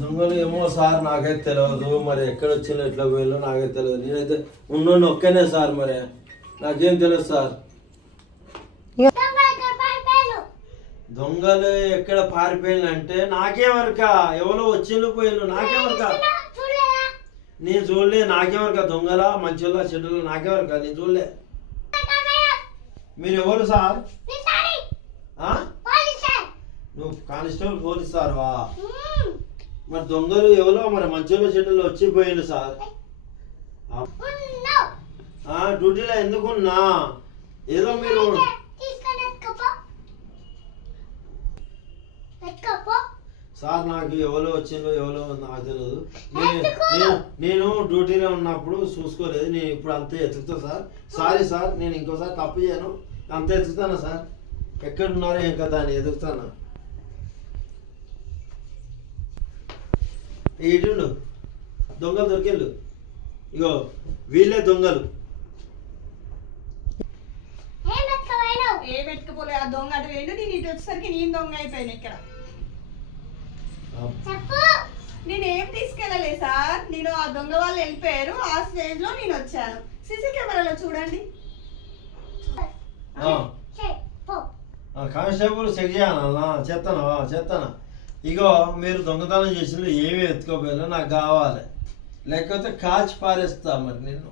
దొంగలు ఏమో సార్ నాకైతే తెలియదు, మరి ఎక్కడ వచ్చిందో ఎట్లా పోయిందో నాకైతే తెలియదు. నేనైతే ఉన్నోని ఒక్కనే సార్, మరి నాకేం తెలియదు సార్. దొంగలు ఎక్కడ పారిపోయిందంటే నాకేమరక, ఎవరో వచ్చిండు పోయిండు నాకేమరక. నేను చూడలే, నాకేమరక. దొంగల మంచిలా చెడ్డలు నాకేమరక, నేను చూడలే. మీరు ఎవరు సార్? నువ్వు కానిస్టేబుల్ పోలీస్ సార్ వా? మరి దొంగలు ఎవరో మరి మంచిలో చెడ్డలు వచ్చిపోయిండు సార్. డ్యూటీలో ఎందుకున్నా? ఏదో మీరు సార్, నాకు ఎవరో వచ్చిందో ఎవరో నాకు తెలియదు. నేను డ్యూటీలో ఉన్నప్పుడు చూసుకోలేదు. నేను ఇప్పుడు అంతే ఎత్తుకుతా సార్. సారీ సార్, నేను ఇంకోసారి తప్పు చేయను. అంతే ఎత్తుకుతానా సార్? ఎక్కడున్నారో ఏం కదా అని ఎదుగుతానా? ఇటుండు, దొంగలు దొరికెళ్ళు. ఇగో వీళ్ళే దొంగలు. ఏ పెట్టుకుపోలే, ఆ దొంగ అటు వేయండి. నేను ఇటు వచ్చేసరికి నేను దొంగ అయిపోయాను. ఇక్కడ నేనేం తీసుకెళ్ళలే సార్. నేను ఆ దొంగ వాళ్ళు వెళ్ళిపోయారు. ఆ స్టేజ్ లో నేను వచ్చాను. సీసీ కెమెరాలో చూడండి. కానిస్టేబుల్ చెక్ చేయాలన్నా? చేస్తానా. ఇగో మీరు దొంగతనం చేసింది ఏమీ ఎత్తుకోపోయారో నాకు కావాలి, లేకపోతే కాల్చి పారేస్తా. మరి నిన్ను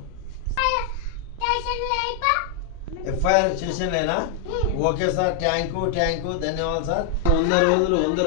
ఎఫ్ఐఆర్ స్టేషన్లేనా? ఓకే సార్, థ్యాంక్ యూ ధన్యవాదాలు సార్. 100 రోజులు 100